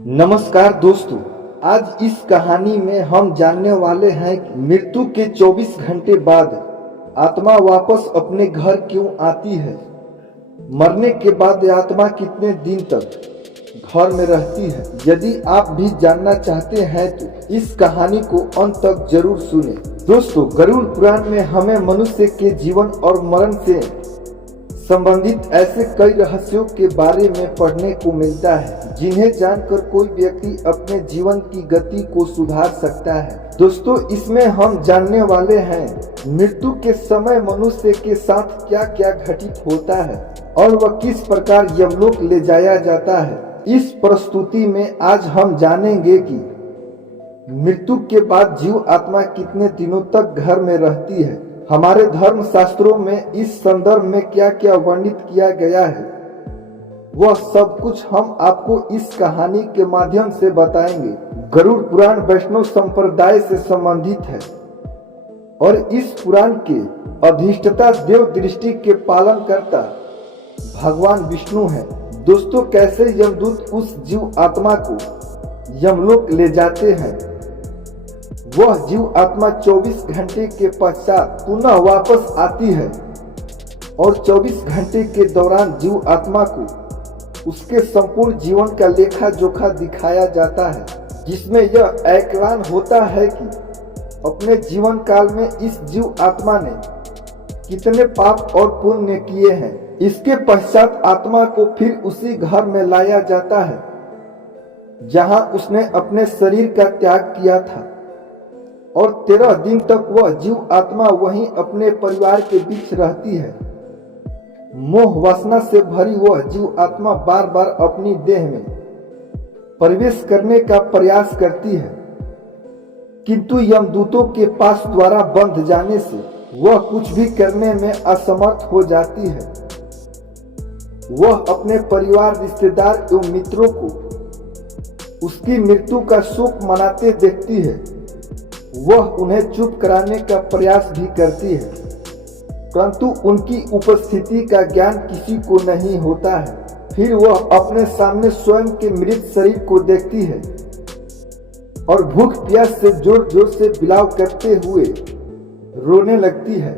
नमस्कार दोस्तों। आज इस कहानी में हम जानने वाले हैं कि मृत्यु के 24 घंटे बाद आत्मा वापस अपने घर क्यों आती है। मरने के बाद आत्मा कितने दिन तक घर में रहती है। यदि आप भी जानना चाहते हैं तो इस कहानी को अंत तक जरूर सुने। दोस्तों, गरुड़ पुराण में हमें मनुष्य के जीवन और मरण से संबंधित ऐसे कई रहस्यों के बारे में पढ़ने को मिलता है जिन्हें जानकर कोई व्यक्ति अपने जीवन की गति को सुधार सकता है। दोस्तों, इसमें हम जानने वाले हैं मृत्यु के समय मनुष्य के साथ क्या क्या घटित होता है और वह किस प्रकार यमलोक ले जाया जाता है। इस प्रस्तुति में आज हम जानेंगे कि मृत्यु के बाद जीव आत्मा कितने दिनों तक घर में रहती है। हमारे धर्म शास्त्रों में इस संदर्भ में क्या क्या वर्णित किया गया है, वह सब कुछ हम आपको इस कहानी के माध्यम से बताएंगे। गरुड़ पुराण वैष्णव संप्रदाय से संबंधित है और इस पुराण के अधिष्ठाता देव दृष्टि के पालन करता भगवान विष्णु है। दोस्तों, कैसे यमदूत उस जीव आत्मा को यमलोक ले जाते हैं। वह जीव आत्मा 24 घंटे के पश्चात पुनः वापस आती है और 24 घंटे के दौरान जीव आत्मा को उसके संपूर्ण जीवन का लेखा जोखा दिखाया जाता है, जिसमें यह ऐलान होता है कि अपने जीवन काल में इस जीव आत्मा ने कितने पाप और पुण्य किए हैं। इसके पश्चात आत्मा को फिर उसी घर में लाया जाता है जहां उसने अपने शरीर का त्याग किया था और 13 दिन तक वह जीव आत्मा वहीं अपने परिवार के बीच रहती है। मोह वासना से भरी वह जीव आत्मा बार बार अपनी देह में प्रवेश करने का प्रयास करती है, किंतु यमदूतों के पास द्वारा बंध जाने से वह कुछ भी करने में असमर्थ हो जाती है। वह अपने परिवार, रिश्तेदार एवं मित्रों को उसकी मृत्यु का शोक मनाते देखती है। वह उन्हें चुप कराने का प्रयास भी करती है, परंतु उनकी उपस्थिति का ज्ञान किसी को नहीं होता है। फिर वह अपने सामने स्वयं के मृत शरीर को देखती है और भूख प्यास से जोर जोर से बिलाव करते हुए रोने लगती है।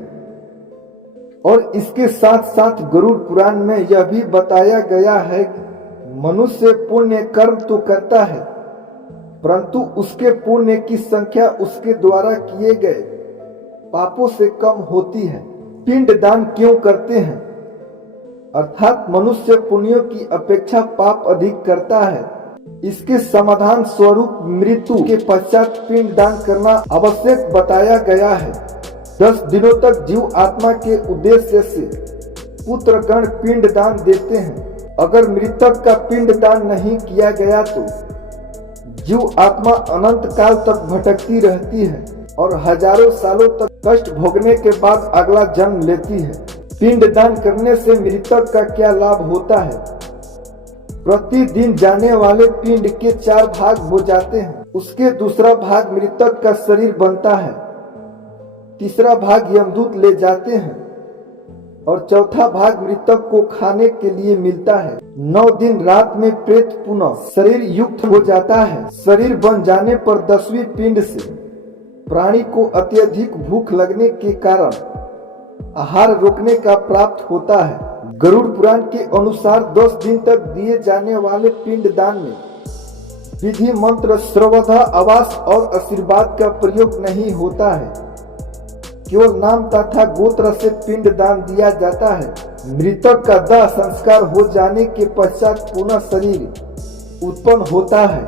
और इसके साथ साथ गरुड़ पुराण में यह भी बताया गया है कि मनुष्य पुण्य कर्म तो करता है, परंतु उसके पुण्य की संख्या उसके द्वारा किए गए पापों से कम होती है। पिंड दान क्यों करते हैं, अर्थात मनुष्य पुण्यों की अपेक्षा पाप अधिक करता है। इसके समाधान स्वरूप मृत्यु के पश्चात पिंड दान करना आवश्यक बताया गया है। 10 दिनों तक जीव आत्मा के उद्देश्य से पुत्रगण पिंड दान देते हैं। अगर मृतक का पिंड दान नहीं किया गया तो जीव आत्मा अनंत काल तक भटकती रहती है और हजारों सालों तक कष्ट भोगने के बाद अगला जन्म लेती है। पिंड दान करने से मृतक का क्या लाभ होता है। प्रतिदिन जाने वाले पिंड के 4 भाग हो जाते हैं। उसके दूसरा भाग मृतक का शरीर बनता है, तीसरा भाग यमदूत ले जाते हैं और चौथा भाग मृतक को खाने के लिए मिलता है। 9 दिन रात में प्रेत पुनः शरीर युक्त हो जाता है। शरीर बन जाने पर 10वीं पिंड से प्राणी को अत्यधिक भूख लगने के कारण आहार रोकने का प्राप्त होता है। गरुड़ पुराण के अनुसार 10 दिन तक दिए जाने वाले पिंड दान में विधि मंत्र, श्रवधा, आवास और आशीर्वाद का प्रयोग नहीं होता है। केवल नाम तथा गोत्र से पिंड दान दिया जाता है। मृतक का दाह संस्कार हो जाने के पश्चात पुनः शरीर उत्पन्न होता है।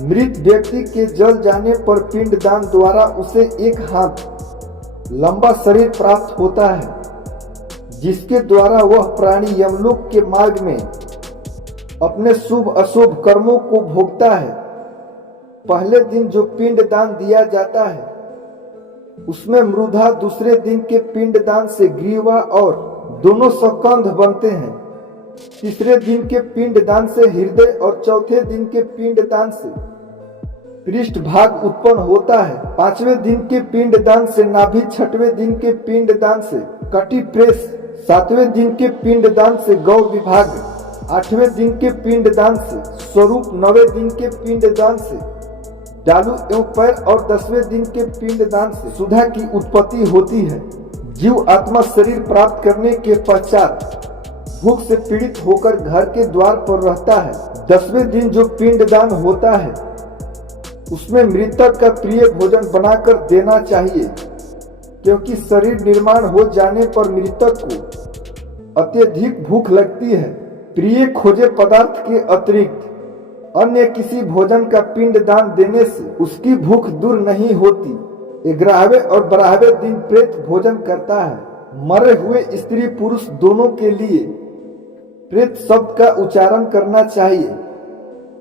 मृत व्यक्ति के जल जाने पर पिंड दान द्वारा उसे 1 हाथ लंबा शरीर प्राप्त होता है, जिसके द्वारा वह प्राणी यमलोक के मार्ग में अपने शुभ अशुभ कर्मों को भोगता है। पहले दिन जो पिंड दान दिया जाता है उसमें मृदा, दूसरे दिन के पिंड दान से ग्रीवा और दोनों स्कंध बनते हैं, तीसरे दिन के पिंड दान से हृदय और चौथे दिन के पिंड दान से पृष्ठ भाग उत्पन्न होता है। 5वें दिन के पिंड दान से नाभि, 6वें दिन के पिंड दान से कटी प्रेस, 7वें दिन के पिंड दान से गौ विभाग, 8वें दिन के पिंडदान से, स्वरूप 9वें दिन के पिंडदान से, डालू एवं पैर और 10वें दिन के पिंडदान से सुधा की उत्पत्ति होती है। जीव आत्मा शरीर प्राप्त करने के पश्चात भूख से पीड़ित होकर घर के द्वार पर रहता है। 10वें दिन जो पिंडदान होता है उसमें मृतक का प्रिय भोजन बनाकर देना चाहिए, क्योंकि शरीर निर्माण हो जाने पर मृतक को अत्यधिक भूख लगती है। प्रिय खोजे पदार्थ के अतिरिक्त अन्य किसी भोजन का पिंडदान देने से उसकी भूख दूर नहीं होती। 11वें और 12वें दिन प्रेत भोजन करता है। मरे हुए स्त्री पुरुष दोनों के लिए प्रेत शब्द का उच्चारण करना चाहिए।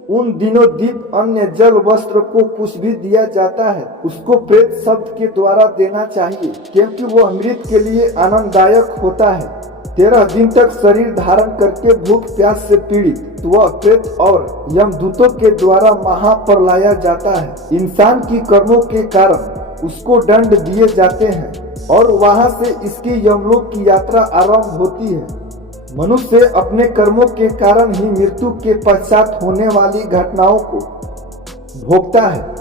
उन दिनों दीप, अन्य जल, वस्त्र को कुछ भी दिया जाता है उसको प्रेत शब्द के द्वारा देना चाहिए, क्योंकि वह मृत के लिए आनंददायक होता है। 13 दिन तक शरीर धारण करके भूख प्यास से पीड़ित वह प्रेत और यमदूतों के द्वारा वहां पर लाया जाता है। इंसान की कर्मों के कारण उसको दंड दिए जाते हैं और वहां से इसकी यमलोक की यात्रा आरंभ होती है। मनुष्य अपने कर्मों के कारण ही मृत्यु के पश्चात होने वाली घटनाओं को भोगता है।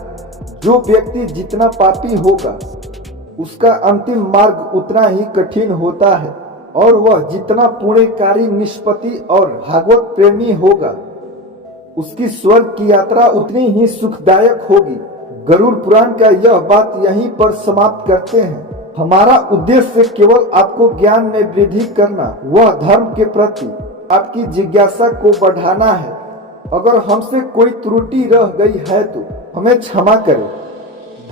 जो व्यक्ति जितना पापी होगा उसका अंतिम मार्ग उतना ही कठिन होता है, और वह जितना पुण्यकारी, निष्पत्ति और भागवत प्रेमी होगा उसकी स्वर्ग की यात्रा उतनी ही सुखदायक होगी। गरुड़ पुराण का यह बात यहीं पर समाप्त करते हैं। हमारा उद्देश्य केवल आपको ज्ञान में वृद्धि करना, वह धर्म के प्रति आपकी जिज्ञासा को बढ़ाना है। अगर हमसे कोई त्रुटि रह गई है तो हमें क्षमा करें।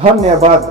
धन्यवाद।